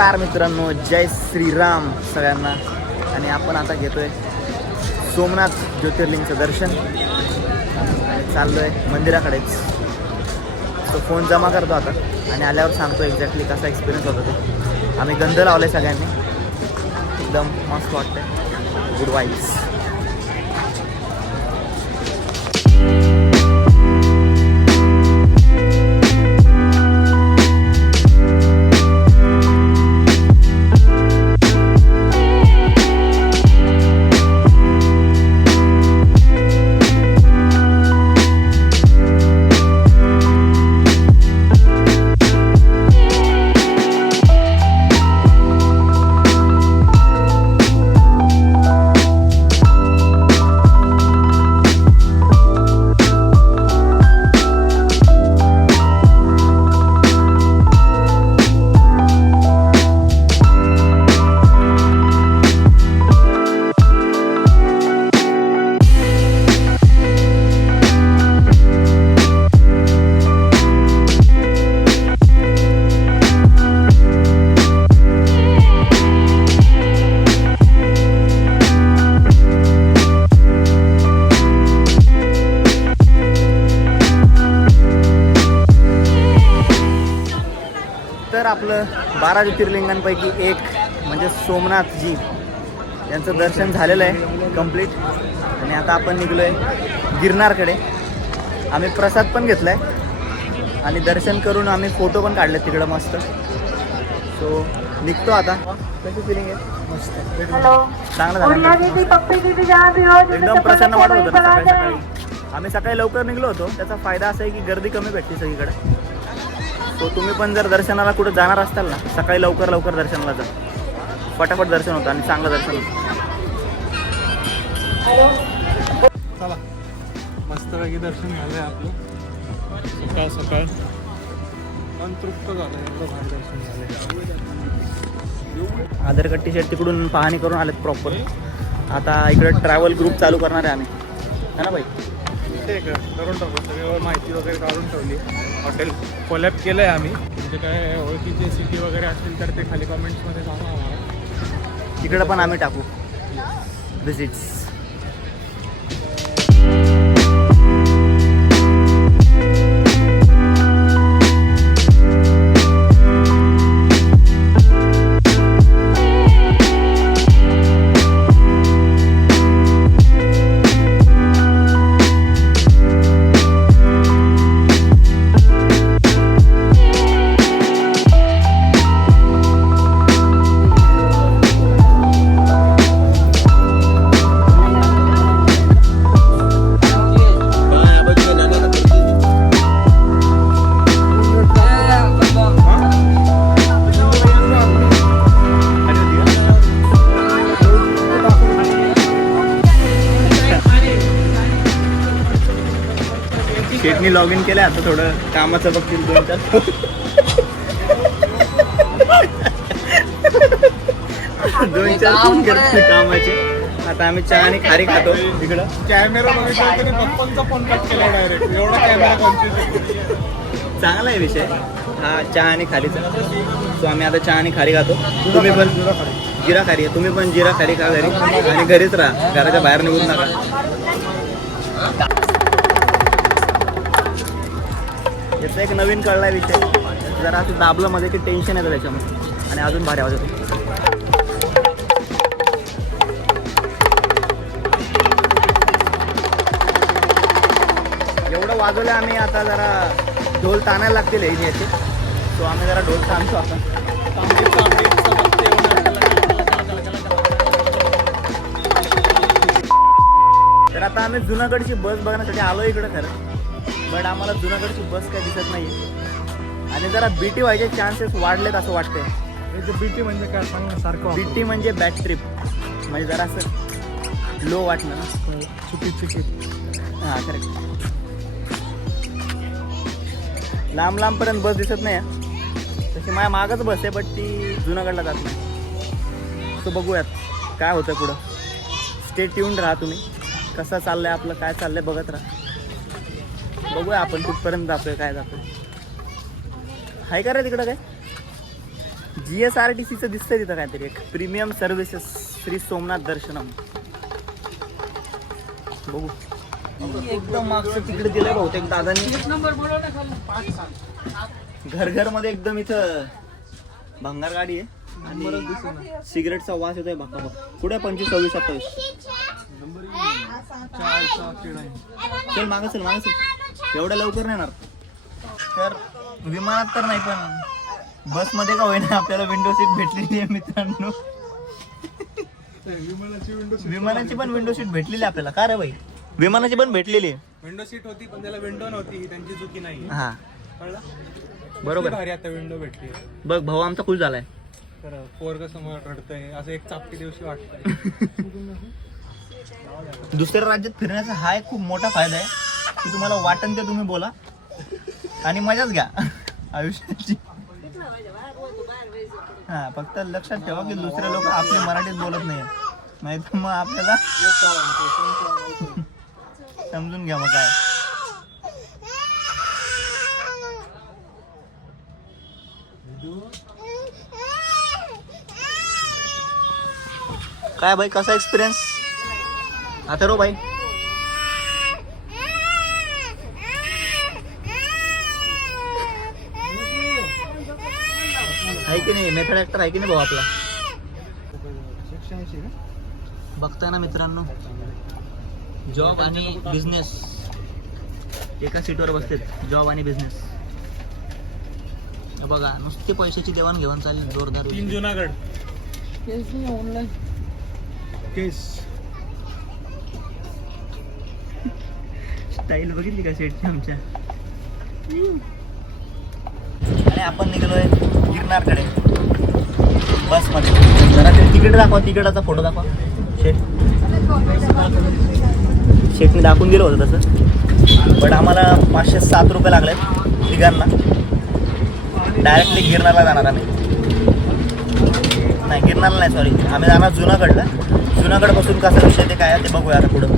नमस्कार मित्रांनो, जय श्रीराम सगळ्यांना. आणि आपण आता घेतोय सोमनाथ ज्योतिर्लिंगचं दर्शन आणि चाललो आहे मंदिराकडेच. तो फोन जमा करतो आता आणि आल्यावर सांगतो एक्झॅक्टली कसा एक्सपिरियन्स होता ते. आम्ही गंध लावले सगळ्यांनी, एकदम मस्त वाटतंय, गुड वाईब्स. तर आपलं 12 ज्योतिर्लिंगांपैकी एक म्हणजे सोमनाथजी यांचं दर्शन झालेलं आहे कंप्लीट. आणि आता आपण निघलो आहे गिरनारकडे. आम्ही प्रसाद पण घेतला आहे आणि दर्शन करून आम्ही फोटो पण काढले तिकडं मस्त. सो निघतो आता. कशी फिलिंग आहे? मस्त, चांगलं झालं, एकदम प्रसन्न वाटत होतं ना सकाळी सकाळी. आम्ही सकाळी लवकर निघलो होतो, त्याचा फायदा असा आहे की गर्दी कमी भेटते सगळीकडे. तो तुम्ही पण जर दर्शनाला कुठं जाणार असाल ना, सकाळी लवकर दर्शनाला जा, फटाफट दर्शन होतं आणि चांगलं दर्शन होतं. चला, मस्तपैकी दर्शन झालंय आपलं. सकाळ सकाळ मन तृप्त झालं, एवढं भारी दर्शन झालंय. आधार कार्ड टी शर्ट तिकडून पाहणी करून आलेत प्रॉपर. आता इकडे ट्रॅव्हल ग्रुप चालू करणार आहे आम्ही, है ना भाई? करून टाकू, सगळी माहिती वगैरे काढून ठेवली. हॉटेल कोलॅब केलं आहे आम्ही. म्हणजे काय ओळखीचे सिटी वगैरे असतील तर ते खाली कॉमेंट्समध्ये सांगा आम्हाला. तिकडं पण आम्ही टाकू विजिट्स. शेटनी लॉग इन केलंय, आता थोडं कामाचं बघतील 2-4 फोन करतील कामाचे. आता आम्ही चहा आणि खारी खातो. इकडं कॅमेरा बघितला तरी पप्पांचा फोन कट केला डायरेक्ट. एवढा कॅमेरा कॉन्शियस. चांगला आहे विषय हा, चहा आणि खारीचा. सो आम्ही आता चहा आणि खारी खातो. तुम्ही पण जिरा खारी आहे, तुम्ही पण जिरा खारी खा घरी आणि घरीच राहा, घराच्या बाहेर निघून नका. याचा एक नवीन कळलाय विषय, जरा असं दाबलं मध्ये की टेन्शन येतं त्याच्यामध्ये आणि अजून भारी आवाज येतो. एवढं वाजवलं आम्ही, आता जरा ढोल ताणायला लागतील याचे. सो आम्ही जरा ढोल ताणतो आपण. तर आता आम्ही जुनागडची बस बघण्यासाठी आलो इकडं खरं, बट आम्हाला जुनागडची बस काय दिसत नाही आणि जरा बीटी व्हायचे चान्सेस वाढलेत असं वाटतंय. बीटी म्हणजे काय सांग सारखं? बीटी म्हणजे बॅक ट्रिप, म्हणजे जरा असं लो वाटलं ना. चुकी हां करेक्ट. लांब बस दिसत नाही. तशी माझ्या मागच बस आहे, बट ती जुनागडला जात नाही. सो बघूयात काय होतं पुढं. स्टे ट्यून्ड राहा तुम्ही. कसं चाललंय आपलं, काय चाललंय बघत राहा. बघूया आपण कुठपर्यंत जातोय, काय जातोय. हाय का रे तिकडं काय GSRTCचं दिसतंय तिथं काहीतरी एक प्रीमियम सर्व्हिसेस श्री सोमनाथ दर्शनम. बघू एकदम मागचं तिकडे दिलंय बहुतेक दादांनी. घर मध्ये एकदम इथं भंगार गाडी आहे आणि सिगरेटचा वास येतोय बघा. पुढे 25, 26, 27 चल मागं चल. एवढ्या लवकर नाही येणार. तर विमानात तर नाही पण बसमध्ये का होईना आपल्याला विंडो सीट भेटलेली आहे मित्रांनो. विमानाची पण विंडो सीट भेटलेली आपल्याला. का रे भाई विमानाची पण भेटलेली आहे. विंडो सीट होती पण त्याला विंडो नव्हती, ही त्यांची चुकी नाही. हा कळलं बरोबर. भारी आता विंडो भेटली. बघ भाऊ आमचा खुश झालाय. तर पोरग समोर रडतंय असं एक चापटी दिवशी वाटतंय. दुसऱ्या राज्यात फिरण्याचा हा एक खूप मोठा फायदा आहे की तुम्हाला वाटन ते तुम्ही बोला आणि मजाच घ्या आयुष्याची. हा फक्त लक्षात ठेवा की दुसरे लोक आपली मराठीत बोलत नाही, नाही तर मग आपल्याला समजून घ्या मग काय. काय भाई कसा एक्सपिरियन्स आता रो भाई. आहे की नाही मेथड ऍक्टर आहे की नाही भाऊ आपला. बघताय ना मित्रांनो जॉब आणि बिझनेस एका सीटवर बसतेत. जॉब आणि बिझनेस बघा नुसती पैशाची देवाणघेवाण चालली जोरदार. 3 जुनागड ऑनलाईन केस स्टाईल बघितली का सेटची आमच्या. आणि आपण निघालोय गिरनारकडे बसमध्ये. जरा ते तिकीट दाखवा, तिकिटाचा फोटो दाखवा. शेटने दाखवून दिलं होतं तसं पण आम्हाला 507 रुपये लागले तिघांना. डायरेक्टली गिरनारला जाणार आम्ही. नाही गिरनारला नाही सॉरी, आम्ही जाणार जुनागडला. जुनागडपासून कसा विषय ते काय ते बघूया आता पुढं.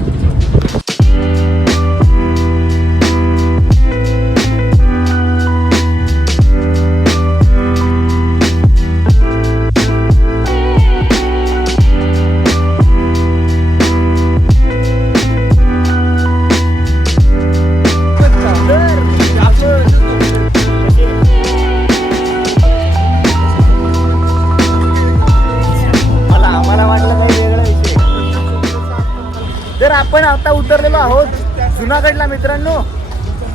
तर आपण आता उतरलेलो आहोत जुनागडला मित्रांनो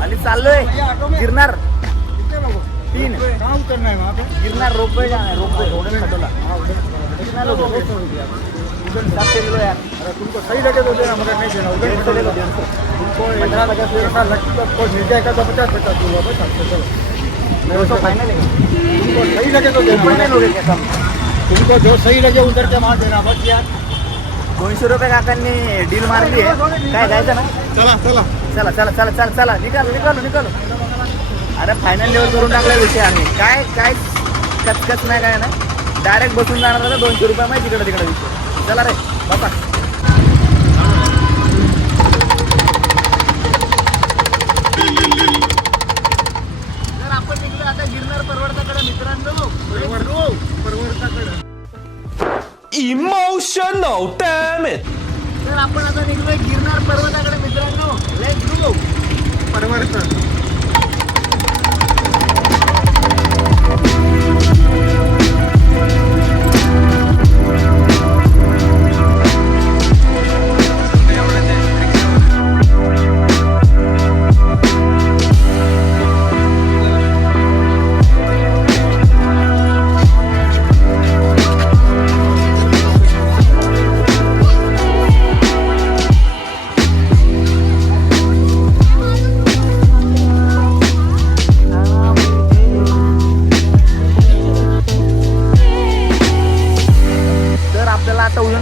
आणि चाललोय गिरनार 3. गिरनार रोपवे जाणार. रोपवे खटोला तुमको सही लगे तो देना मगर नहीं देना. उधर तुमको 15 का मिल जाएगा तो 50 फाइनल है. तुमको सही लगे तो देना. तुमको जो सही लगे उधर के मार देना बस यार. 200 रुपये काकांनी डील मारली आहे. काय जायचं ना. चला चला चला चला चला चला चला निकालो निकालो निकालो. अरे फायनल लेवल करून टाकला विषय आम्ही. काय काय कचकच नाही काय नाही डायरेक्ट बसून जाणार होता. 200 रुपये माहिती तिकडे तिकडे विषय. चला रे बापा. तर आपण निघलो आता गिरनार पर्वताकडे मित्रांनो. पर्वताकडे Emotional, damn it! तर आपण आता निघलोय गिरनार पर्वताकडे मित्रांनो. Let's go. परवर्त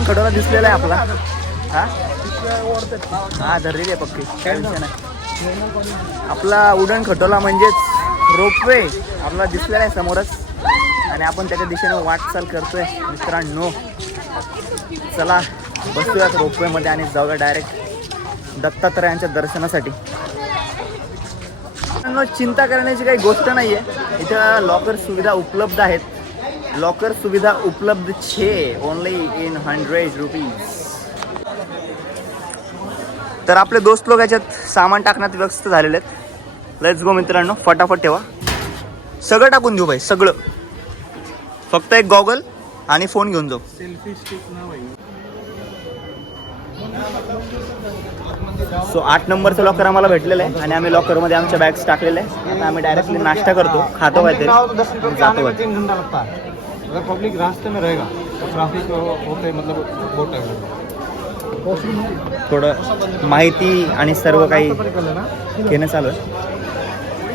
खडोला दिसलेला आहे आपला. हा धरलेली आहे पक्की काय विषय नाही. आपला उडण खटोला म्हणजेच रोपवे आपला दिसलेला आहे समोरच आणि आपण त्याच्या दिशेने वाटचाल करतोय मित्रांनो. चला बसूयात रोपवेमध्ये आणि जाऊया डायरेक्ट दत्तात्रयांच्या दर्शनासाठी. चिंता करण्याची काही गोष्ट नाही आहे. इथं लॉकर सुविधा उपलब्ध आहेत लॉकर सुविधा उपलब्ध छे ओनली इन 100 रुपीज. तर आपले दोस्त लोक याच्यात सामान टाकण्यात व्यस्त झालेले आहेत. लेट्स गो मित्रांनो, फटाफट ठेवा. सगळं टाकून देऊ भाई, सगळं. फक्त एक गॉगल आणि फोन घेऊन जाऊ. सेल्फी स्टिक ना भाई. सो 8 नंबरचं लॉकर आम्हाला भेटलेलं आहे आणि आम्ही लॉकरमध्ये आमच्या बॅग्स टाकलेल्या आहे. आता आम्ही डायरेक्टली नाश्ता करतो, खातो काहीतरी, जातो. 3 घंटा लगता है. अगर पब्लिक रास्ते में रहेगा तो ट्रैफिक होते मतलब बहुत टाइम लगेगा. थोडं माहिती आणि सर्व काही घेणं चालू आहे.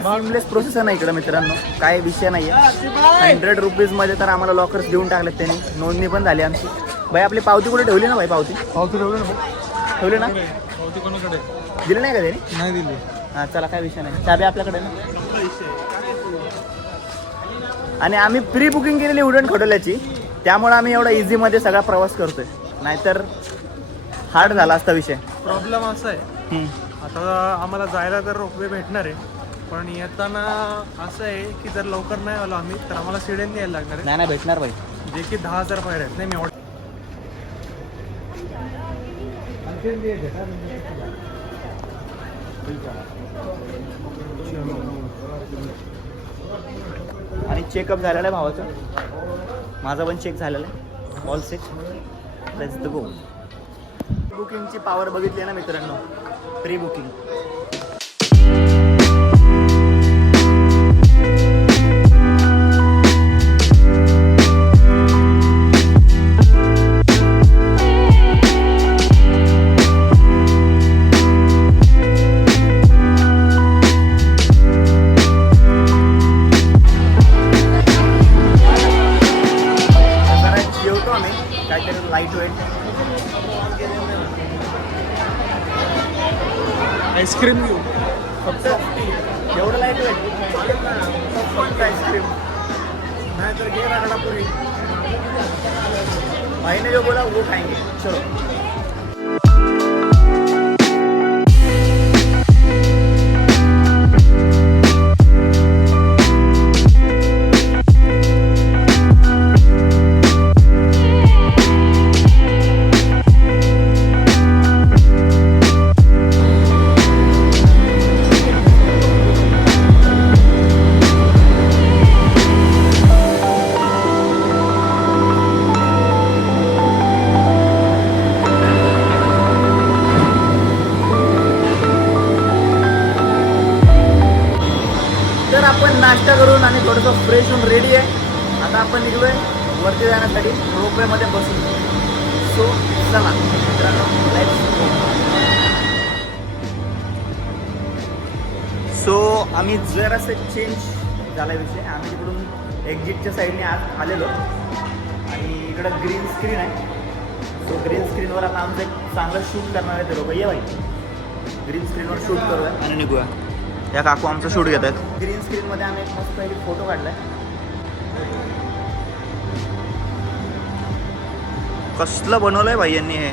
सीमलेस प्रोसेस आहे ना इकडं मित्रांनो, काय विषय नाही आहे. 100 रुपीजमध्ये तर आम्हाला लॉकर्स देऊन टाकलेत त्यांनी. नोंदणी पण झाली आमची. भाई आपली पावती कुठे ठेवली ना भाई? पावती ठेवली ना? पावती कोणाकडे? दिली नाही का त्यांनी? नाही दिली. हां चला, काय विषय नाही. चाबी आपल्याकडे ना. आणि आम्ही प्री बुकिंग केलेली उड्डाण खटोल्याची, त्यामुळे आम्ही एवढा इझीमध्ये सगळा प्रवास करतोय. नाहीतर हार्ड झाला असता विषय. प्रॉब्लेम असा आहे, आता आम्हाला जायला तर रोपवे भेटणार आहे, पण येताना असं आहे की जर लवकर नाही आलो आम्ही तर आम्हाला सिडेन यायला लागणार आहे. नाही भेटणार भाई. जे की 10,000 पायऱ्या आहेत. नाही मी आणि चेकअप झालेलं आहे भावाचं, माझा पण चेक झालेला आहे. All set. Let's go. बुकिंगची पॉवर बघितली ना मित्रांनो, प्री बुकिंग. जेवतो आम्ही काहीतरी लाईट वेट. आईस्क्रीम घेऊ. फक्त एवढं लाईट वेट, फक्त आईस्क्रीम. नाहीतर घे रगडापुरी. भाई ने जो बोला वो खाएंगे. चलो. तर आपण नाश्ता करून आणि थोडंसं फ्रेश होऊन रेडी आहे. आता आपण निघलोय वरती जाण्यासाठी, रोपवेमध्ये बसून. सो चला मित्रांनो, लेट्स गो. सो आम्ही जरासं चेंज झाला विषय. आम्ही तिकडून एक्झिटच्या साईडने आज आलेलो आणि इकडं ग्रीन स्क्रीन आहे. सो ग्रीन स्क्रीनवर आता आमचं एक चांगलं शूट करणार आहे ते लोक. ये भाई, ग्रीन स्क्रीनवर शूट करूया आणि निघूया. या काकू आमचं शूट घेत आहेत. ग्रीन स्क्रीनमध्ये आम्ही एक मस्त पहिली फोटो काढलाय. कसलं बनवलंय भाई यांनी, हे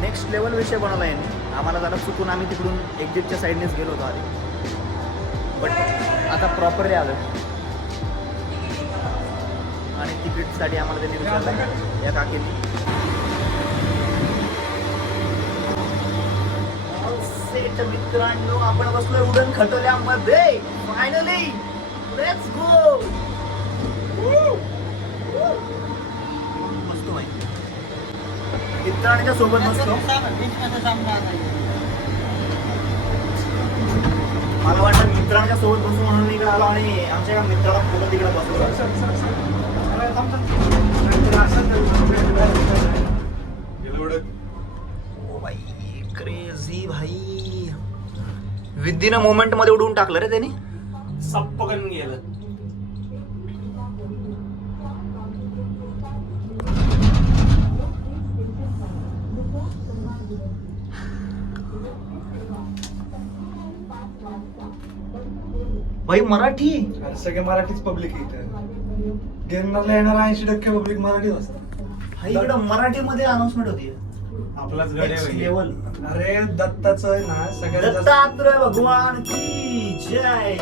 नेक्स्ट लेवल विषय बनवला यांनी. आम्हाला जरा चुकून आम्ही तिकडून एक्झिटच्या साईडनेच गेलो होतो आधी, बट आता प्रॉपरली आलो. आणि तिकीटसाठी आम्हाला त्यांनी विचारलं या काकींनी. मित्रांनो आपण बसलोय उड्डाण खटोल्यामध्ये. Finally let's go. मस्त माहिती मित्रांच्या सोबत बसतो. मला वाटतं मित्रांच्या सोबत बसतो म्हणून मी इकडे आलो आणि आमच्या मित्राला फोटो तिकडे बसलो. क्रेझी भाई, विदिन अ मोमेंट मध्ये उडवून टाकलं रे त्याने. सप्पकन गेलं. भाई मराठी, सगळे मराठीच पब्लिक इथं. गिरनारला येणार 80% पब्लिक मराठीच असतात. भाई इकडं मराठीमध्ये अनाउन्समेंट होती. आपलाच गडे लेवल. अरे दत्ताचं ना सगळ्यात जास्त दत्तात्रय भगवान की जय.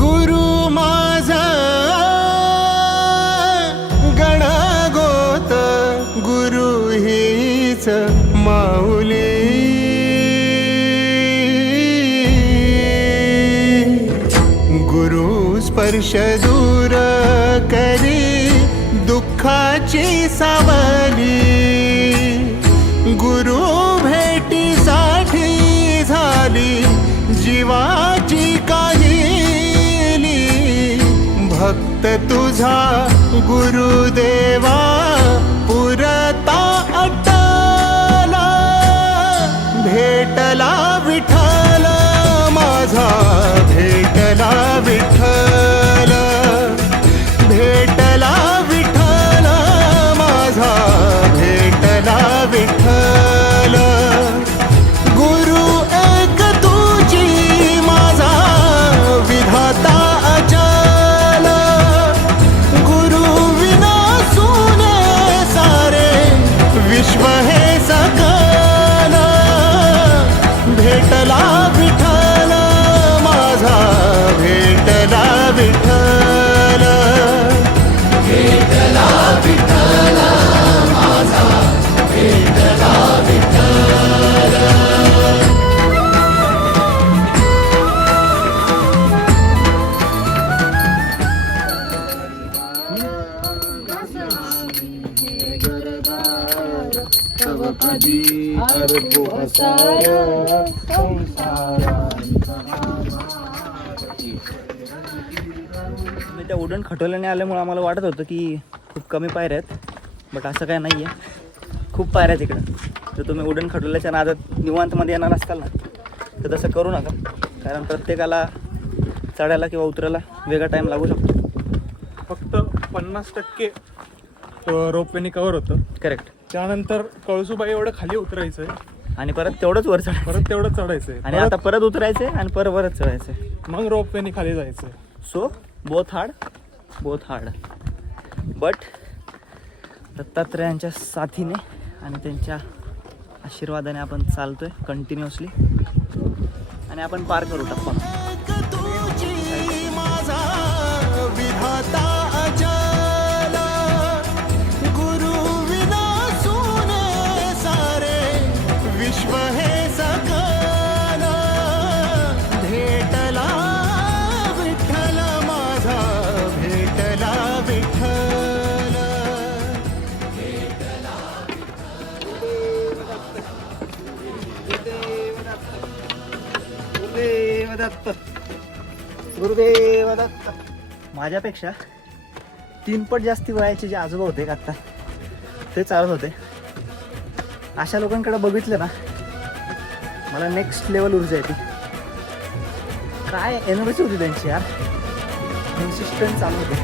गुरु माझा गणगोत गुरु हीच माऊली गुरु स्पर्श दूर करी दुःखाची सावली गुरु भेटीसाठी झाली जीवाची काहिली भक्त तुझा गुरुदेवा पुरता अटला भेटला विठ्ठल माझा भेटला विठ्ठल भेटला विठ्ठल माझा भेटला विठ्ठल गुरु एक तुझी माझा विधाता अचल गुरु विना सुने सारे विश्व हे सकल भेटला विठ्ठल माझा भेटला विठ्ठल भेटला विठ्ठल माझा भेटला विठ्ठल मी त्या उडण खटोल्याने आल्यामुळे आम्हाला वाटत होतं की खूप कमी पायऱ्या आहेत, बट असं काय नाही आहे, खूप पायऱ्या आहेत इकडं. तर तुम्ही उडण खटोल्याच्या नादात निवांतमध्ये येणार असताल ना तर तसं करू नका, कारण प्रत्येकाला चढायला किंवा उतरायला वेगळा टाईम लागू शकतो. फक्त 50% रोपवेने कव्हर होतं. करेक्ट. त्यानंतर कळसुबाई एवढं खाली उतरायचं आहे, आणि परत तेवढंच वर चढायचं, परत तेवढं चढायचं आहे, आणि आता परत उतरायचं आणि परत चढायचं. मग रोपवेने खाली जायचं. सो बोथ हार्ड बट दत्तात्रयांच्या साथीने आणि त्यांच्या आशीर्वादाने आपण चालतोय कंटिन्युअसली आणि आपण पार करू टप्पा. माझा विधाता अचल गुरु विना सुने सारे विश्व हे सकल भेटला विठ्ठल माझा भेटला विठ्ठल गुरुदेव दत्त. माझ्यापेक्षा 3 पट जास्ती वयाचे जे आजोबा होते आत्ता ते चालत होते. अशा लोकांकडे बघितलं ना मला नेक्स्ट लेवल ऊर्जा येते. काय एनर्जी होती त्यांची यार, इन्सिस्टंट चालू होते.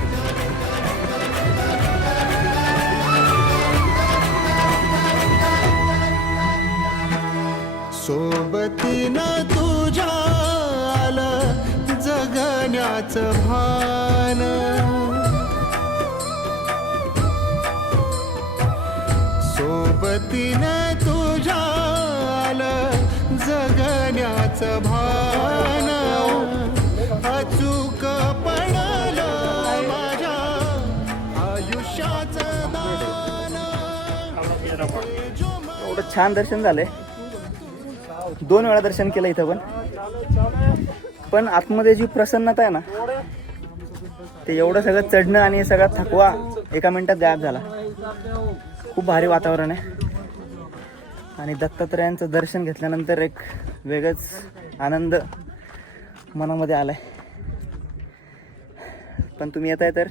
सोबतीनं तुझ्या आलं जगण्याचं भान सोबतीनं तुझ्या आलं जगण्याचं भान अचूक पडलं माझ्या आयुष्याचं दान. एवढं छान दर्शन झालंय. 2 वेळा दर्शन केलं इथं पण आतमध्ये जी प्रसन्नता आहे ना ते एवढं सगळं चढणं आणि सगळा थकवा एका मिनिटात गायब झाला. खूप भारी वातावरण आहे आणि दत्तात्रयांचं दर्शन घेतल्यानंतर एक वेगळंच आनंद मनामध्ये आलाय. पण तुम्ही येत आहे तर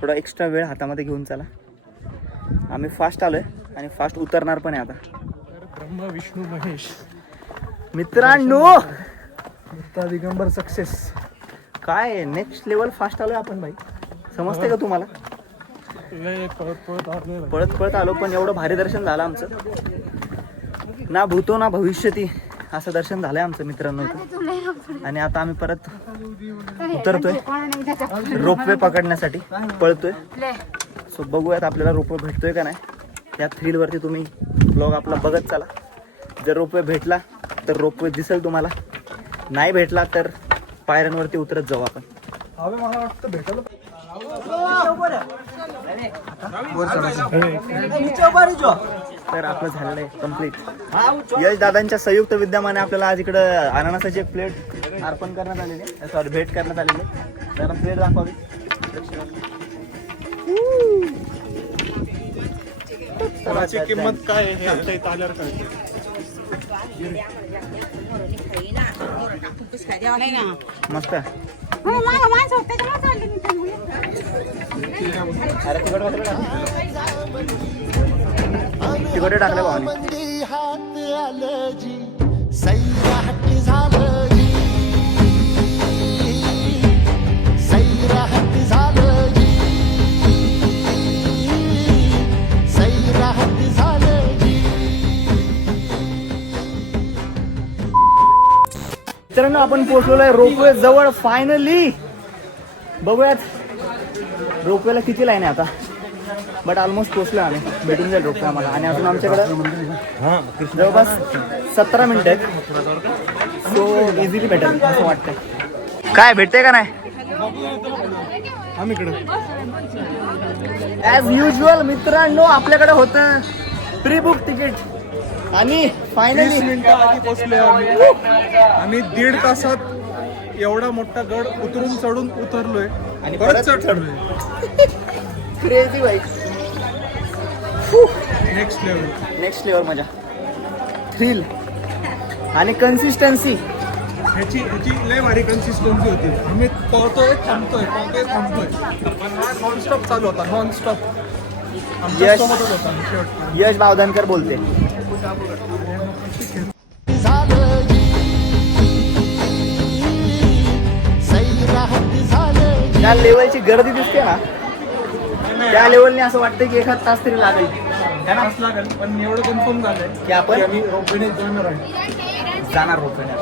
थोडा एक्स्ट्रा वेळ हातामध्ये घेऊन चला. आम्ही फास्ट आलोय आणि फास्ट उतरणार पण आहे आता. ब्रह्मा विष्णू महेश मित्रांनो दिगंबर सक्सेस. काय नेक्स्ट लेवल फास्ट आलोय आपण भाई, समजते का तुम्हाला? पळत आलो पण एवढं भारी दर्शन झालं आमचं. ना भूतो ना भविष्यती असं दर्शन झालंय आमचं मित्रांनो इथं. आणि आता आम्ही परत उतरतोय रोपवे पकडण्यासाठी पळतोय. सो बघूयात आपल्याला रोपवे भेटतोय का नाही. या थ्रिलवरती तुम्ही ब्लॉग आपला बघत चला. जर रोपवे भेटला तर रोपवे दिसेल तुम्हाला, नाही भेटला तर पायऱ्यांवरती उतरत जाऊ आपण. मला वाटतं भेटलं तर आपलं झालेलं आहे कम्प्लीट. यश दादांच्या संयुक्त विद्यमाने आपल्याला आज इकडं अननसाची एक प्लेट अर्पण करण्यात आलेली आहे, सॉरी भेट करण्यात आलेली आहे. जरा प्लेट दाखवावी. फळाची किंमत काय आहे हे आमच्या इथं आल्यावर कळते. मस्त. अरे तिकडे टाकलं भावाने. मंदी हात आलं जी सैराट झालं जी, सैराट झालं जी, सैराट झालं जी. मित्रांनो आपण पोहोचलेलो आहे रोपवे जवळ फायनली. बघूयात रोपवेला किती लाईन आहे आता, बट ऑलमोस्ट पोहोचलो आम्ही. भेटून जाईल रोपवे आम्हाला. आणि अजून आमच्याकडे जवळपास 17 मिनिटं आहेत. सो इझिली भेटेल असं वाटतं. काय भेटते का नाही आम्ही इकडे ॲज युजल मित्रांनो आपल्याकडे होतं प्री बुक तिकीट. आणि 20 फायनली मिनिटं आधी पोहोचले आम्ही 1.5 तासात एवढा मोठा गड उतरून चढून उतरलोय आणि परत परत चढलोय. Crazy bike. Next level. Next level मजा, थ्रिल आणि कन्सिस्टन्सी. ह्याची लय भारी कन्सिस्टन्सी होती. आम्ही पळतोय थांबतोय पण हा नॉनस्टॉप चालू होता, नॉनस्टॉप. यश सोबतच होता शेवट. यश बावधनकर बोलते. झालं जी, सैराट झालं जी. त्या लेवलची गर्दी दिसते ना, त्या लेवलने असं वाटतं की एखाद तास तरी लागेल है ना. तास लागेल पण एवढं कन्फर्म झालंय की आपण आम्ही रोपवेने जाणार आहे. जाणार रोपवेने.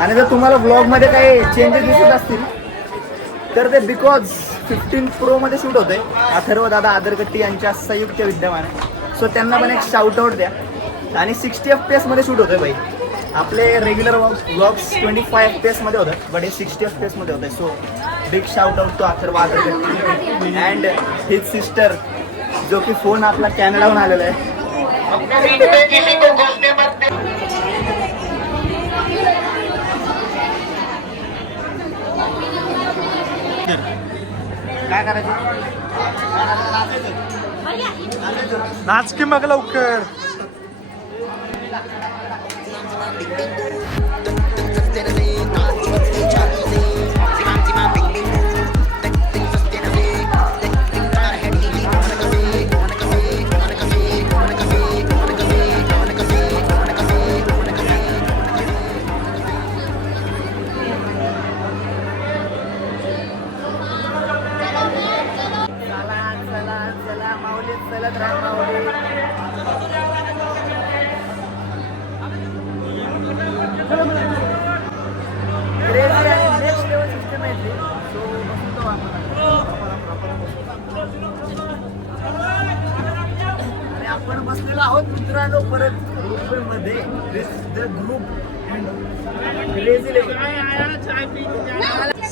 आणि जर तुम्हाला ब्लॉग मध्ये काही चेंजेस दिसत असतील तर ते बिकॉज 15 Pro मध्ये शूट होतंय अथर्व दादा आदरकट्टी यांच्या संयुक्त विद्यमाने. सो त्यांना पण एक शाउट आउट द्या. आणि 60 FPS मध्ये शूट होतोय भाई. आपले रेग्युलर व्लॉग्स 25 FPS मध्ये होतात, बट हे 60 FPS मध्ये होत आहे. So big shout out to Atharva Adarkatti and his sister, जो की फोन आपला कॅनडाहून आलेला आहे. काय करायचं? नाच की मग लवकर. चला माऊली, चलत राहा माऊली. क्रेझी आणि नेक्स्ट लेवल सिस्टम आहे ती. सो बसून जाऊ आणि आपण बसलेलो आहोत मित्रांनो परत रोपवेमध्ये. The group crazy level.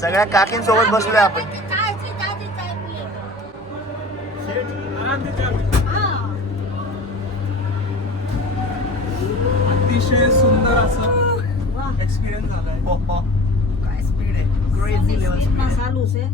सगळ्या काकींसोबत बसलोय आपण. अतिशय सुंदर असं एक्सपिरियन्स झालाय. काय स्पीड आहे, क्रेझी लेवल स्पीड आहे.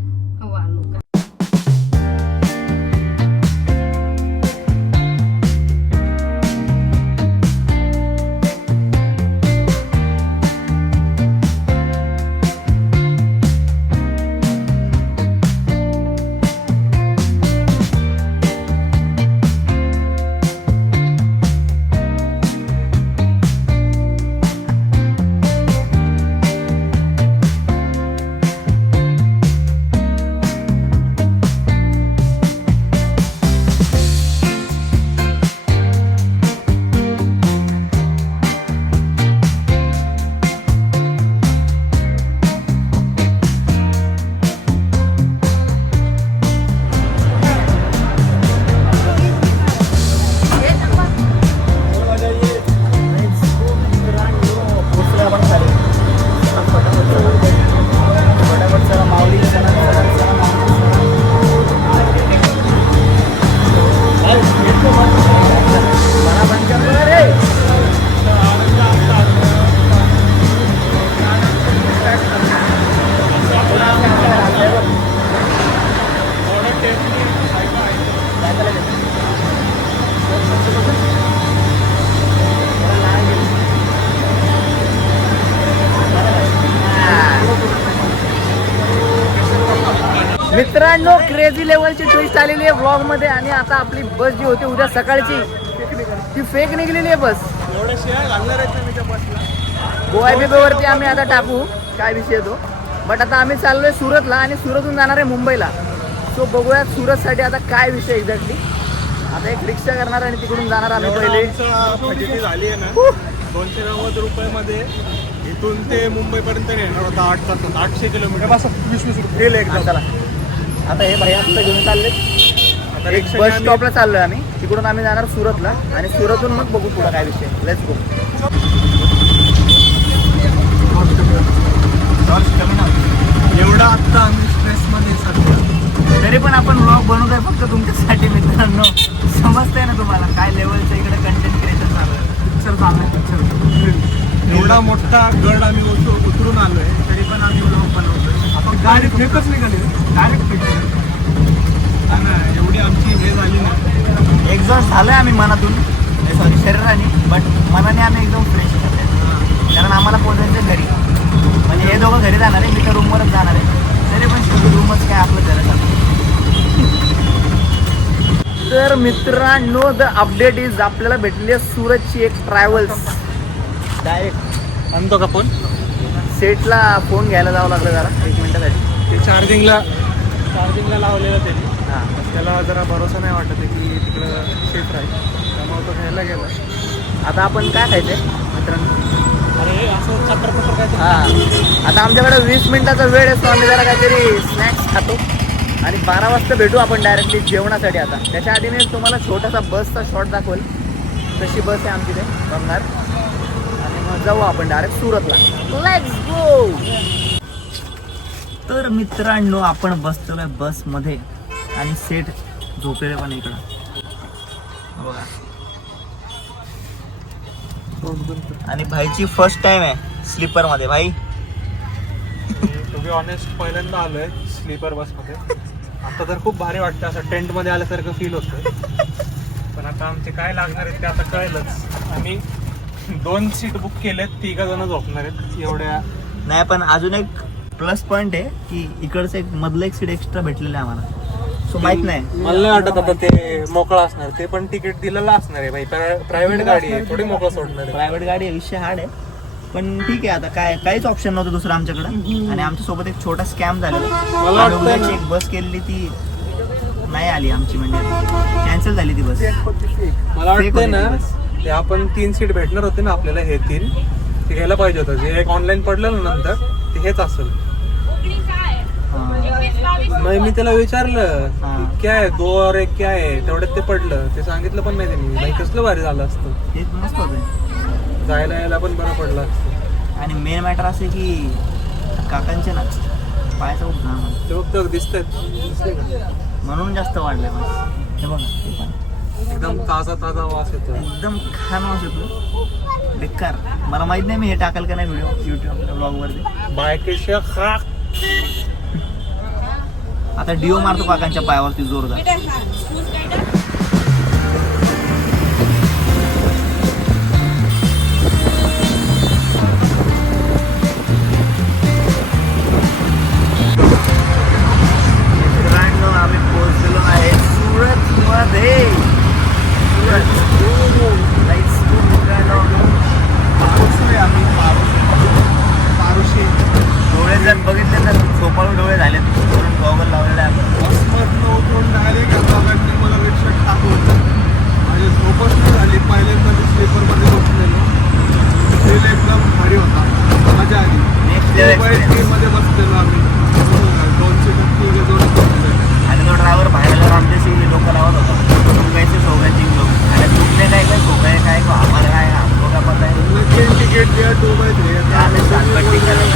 मित्रांनो क्रेझी लेवलची ट्विस्ट आलेली आहे व्लॉग मध्ये. आणि आता आपली बस जी होती उद्या सकाळची ती फेक निघलेली आहे बस. एवढ्या शिवाय घालणार आहेत ना मी त्या बसला. गोवा वरती आम्ही आता टाकू काय विषय तो. बट आता आम्ही चाललोय सुरतला आणि सुरतहून जाणार आहे मुंबईला. सो बघूया सुरतसाठी आता काय विषय एक्झॅक्टली. आता एक रिक्षा करणार आणि तिकडून जाणार आम्ही पहिले. फजिती झाली आहे ना 290 रुपयामध्ये इथून ते मुंबईपर्यंत येणार होता 8 तासात 800 किलोमीटर. बस 20-20 रुपये गेले हा, एकदा. चला आता हे भाई आता घेऊन चालले एक बस स्टॉपला चाललोय आम्ही. तिकडून आम्ही जाणार सुरतला आणि सुरतहून मग बघू पुढं काय विषय. Let's go. एवढा आत्ता आम्ही स्ट्रेसमध्ये सध्या. तरी पण आपण ब्लॉग बनवतोय फक्त तुमच्यासाठी मित्रांनो. समजतंय ना तुम्हाला काय लेवलचं इकडे कंटेंट क्रिएशन चालू आहे. पिक्चर चाललाय पिक्चर. एवढा मोठा गड आम्ही उतरून आलोय तरी पण आम्ही ब्लॉग बनवतोय. आपण गाडी फेकच निघाली डायरेक्ट फेकली ना. एवढी आमची हे झाली ना. एक्झॉस्ट झालोय आम्ही मनातून सॉरी शरीराने. बट मनाने आम्ही एकदम फ्रेश आहे. कारण आम्हाला पोहोचायचं घरी. म्हणजे हे दोघं घरी जाणार आहे मी तर रूमवरच जाणार आहे. तरी पण शेवटी रूमच काय आपलं घरच आहे. तर मित्रांनो द अपडेट इज आपल्याला भेटली आहे सुरतची एक ट्रॅव्हल्स. डायरेक्ट आणतो का फोन. सेटला फोन घ्यायला जावं लागलं जरा 1 मिनिटासाठी. ते चार्जिंगला लावलेलं त्यांनी. हां त्याला जरा भरोसा नाही वाटत आहे की तिकडं सेफ राहील त्यामुळे तो घ्यायला गेला. आता आपण काय खायचंय मित्रांनो. अरे असं चक्रपत्र काय हां आता आमच्याकडे 20 मिनिटाचा वेळ असतो. आम्ही जरा काहीतरी स्नॅक्स खातो आणि 12 वाजता भेटू आपण डायरेक्टली जेवणासाठी. आता त्याच्या आधी मी तुम्हाला छोटासा बसचा शॉट दाखवेल. तशी बस आहे आमची ते बघणार आणि मग जाऊ आपण डायरेक्ट सुरतला. Let's go. तर मित्रांनो आपण बसतोय बसमध्ये आणि सेट झोपलेले पण इकडं बघा. आणि भाईची फर्स्ट टाइम आहे स्लीपर मध्ये. भाई टू बी ऑनेस्ट पहिल्यांदा आलोय स्लीपर बसमध्ये. आता तर खूप भारी वाटतं असं टेंटमध्ये आल्यासारखं फील होतं. पण आता आमचे काय लागणार आहेत ते आता कळेलच. आम्ही 2 सीट बुक केलेत. 3 जण झोपणार आहेत एवढ्या. नाही पण अजून एक प्लस पॉइंट आहे की इकडचं एक मधलं एक सीट एक्स्ट्रा भेटलेलं आहे आम्हाला. सो माहित नाही मला नाही वाटत आता ते मोकळं असणार. ते पण तिकीट दिलेलं असणार आहे भाई. प्रायव्हेट गाडी आहे थोडी मोकळं सोडणार आहे. प्रायव्हेट गाडी आहे विषय हार्ड आहे. पण ठीक आहे आता काय काहीच ऑप्शन नव्हतं दुसरं आमच्याकडं. आणि आमच्यासोबत एक छोटा स्कॅम झालेला. मला आम्ही वाटतं उद्याची एक बस केलेली ती नाही आली आमची. म्हणजे कॅन्सल झाली ती बस. मला वाटतंय होती ना ती बस. ते आपण 3 सीट भेटणार होते ना आपल्याला. हे 3 ते घ्यायला पाहिजे होतं. जे एक ऑनलाईन पडलं ना नंतर ते हेच असेल. मग मी त्याला विचारलं हां. काय आहे 2 और 1 काय आहे तेवढ्यात ते पडलं. ते सांगितलं पण नाही त्यांनी. भाई कसलं भारी झालं असतं. तेच मस्त होतं. जायला यायला पण बरं पडलं असतं. आणि मेन मॅटर असे की काकांचे ना पायाचा खूप घाम आहे. ते बघ दिसतंय म्हणून जास्त वाढलंय बस. हे बघा ते पण एकदम ताजा वास येतो. एकदम खान वास येतो बेकार. मला माहित नाही मी हे टाकाल का नाही व्हिडिओ युट्यूब ब्लॉगवरती. बायकेशा खा. आता डिओ मारतो काकांच्या पायावरती जोरदार. मित्रांनो आम्ही पोहोचलेलो आहे सुरत मध्ये. मित्रांनो पोहोचलोय आम्ही मारुशी. डोळे जर बघितले तर झोपाळू डोळे झाले. गॉगल लावलेला आहे आपण. बसमधनं उतरून डायरेक्ट गावाकडनं मला रिक्षा टाकून माझी झोपच नाही झाली. पहिल्यांदा स्लीपरमध्ये झोपलेलो. फील एकदम भारी होता. मजा आली. नेक्स्ट लेवल मध्ये बसलेलो आम्ही 2 सीट 3 जण बसलेलो. आणि तो ड्रायव्हर बाहेर आमच्याशी डोकं लावत होता. तुम कैसे सो गए 3 लोग. अरे तुमने काय काय सो गए काय आम्हाला काय हमको का पता है. ट्रेन तिकीट दिया 2/3. हमने शानपट्टी करा.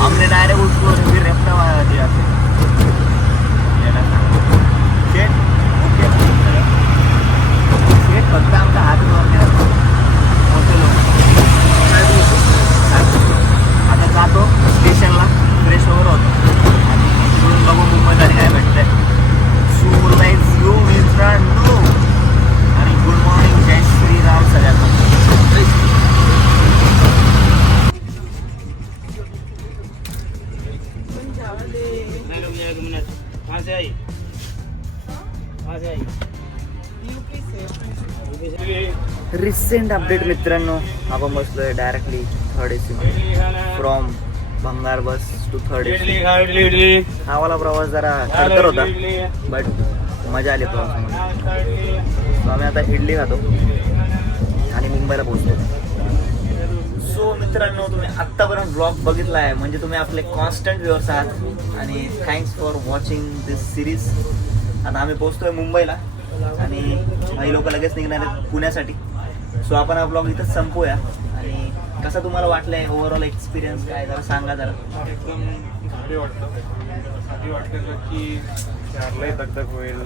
हमने डायरेक्ट उसको फिर रेफ्टा दिया. शेट फक्त आमचा हात जोडले मोठे लोक. आता जातो स्टेशनला फ्रेश वगैरे होतो आणि तिकडून बघू मुंबईत आणि काय भेटतंय. सो लेट्स गो मित्रांनो. आणि गुड मॉर्निंग जय श्रीराम सगळ्यांना. रिसेंट अपडेट मित्रांनो, आपण बसलोय डायरेक्टली थर्ड AC फ्रॉम भंगार बस टू थर्ड AC. हा वाला प्रवास जरा खडतर होता बट मजा आली प्रवासामध्ये. So आम्ही आता इडली खातो आणि मुंबईला पोहोचतो. सो मित्रांनो, तुम्ही आत्तापर्यंत ब्लॉग बघितला आहे म्हणजे तुम्ही आपले कॉन्स्टंट व्ह्युअर्स आहात आणि thanks for watching this series. आता आम्ही पोहोचतोय मुंबईला आणि काही लोक लगेच निघणार आहेत पुण्यासाठी. सो आपण हा ब्लॉग इथंच संपवूया. आणि कसं तुम्हाला वाटलंय ओव्हरऑल एक्सपिरियन्स काय जरा सांगा जरा. एकदम भारी वाटतं. भारी वाटतं की यारलाही दगदग होईल,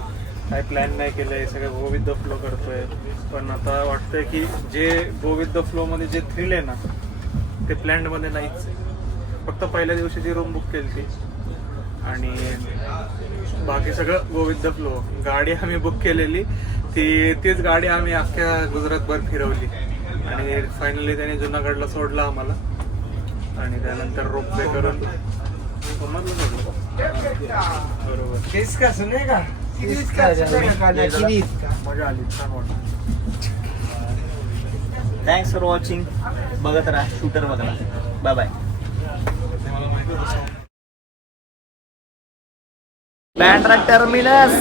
काय प्लॅन नाही केलंय, सगळं गो विथ द फ्लो करतोय. पण आता वाटतंय की जे गो विथ द फ्लो मध्ये जे थ्रिल आहे ना ते प्लॅन मध्ये नाहीच. फक्त पहिल्या दिवशीची रूम बुक केली ती आणि बाकी सगळं गो विथ द फ्लो. गाडी आम्ही बुक केलेली तीच गाडी आम्ही अख्ख्या गुजरातभर फिरवली आणि फायनली त्याने जुनागडला सोडला आम्हाला आणि त्यानंतर रोप वे करून बरोबर मजा आली, छान वाटलं. Thanks for watching. बघत राहा शूटर बघा. Bye bye. बँड्रा टर्मिनस.